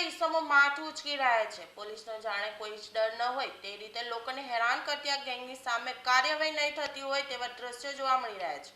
ઈસમો માથું ઉચકી રહ્યા છે। પોલીસનો જાણે કોઈ જ ડર ન હોય તે રીતે લોકોને હેરાન કરતી આ ગેંગની સામે કાર્યવાહી નહીં થતી હોય તેવા દ્રશ્યો જોવા મળી રહ્યા છે।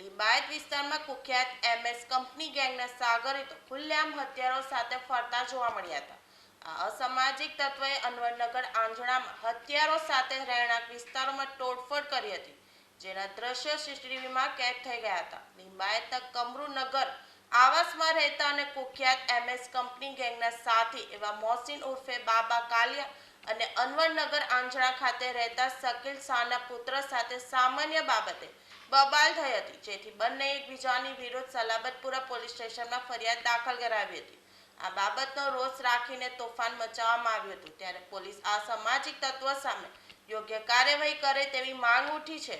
લિંબાયત વિસ્તારમાં કુખ્યાત એમએસ કંપની ગેંગના સાગરીતો ખુલ્લેઆમ હથિયારો સાથે ફરતા જોવા મળ્યા હતા। આ અસામાજિક તત્વોએ અનવરનગર આંજણામાં હથિયારો સાથે રહેણાંક વિસ્તારોમાં તોડફોડ કરી હતી, જેના દ્રશ્યો સીસીટીવીમાં કેદ થઈ ગયા હતા। લિંબાયતના કમરૂનગર આવાસમાં રહેતા અને કુખ્યાત એમએસ કંપની ગેંગના સાથી એવા મોહસિન ઉર્ફે બાબા કાલિયા અને અનવરનગર આંજણા ખાતે રહેતા શકીલ શાહના પુત્ર સાથે સામાન્ય બાબતે બબાલ થઈ હતી, જેથી બંને એકબીજાની વિરુદ્ધ સલાબતપુરા પોલીસ સ્ટેશનમાં ફરિયાદ દાખલ કરાવી હતી। આ બાબતનો રોષ રાખીને તોફાન મચાવવામાં આવ્યું હતું, ત્યારે પોલીસ અસામાજિક તત્વો સામે યોગ્ય કાર્યવાહી કરે તેવી માંગ ઉઠી છે।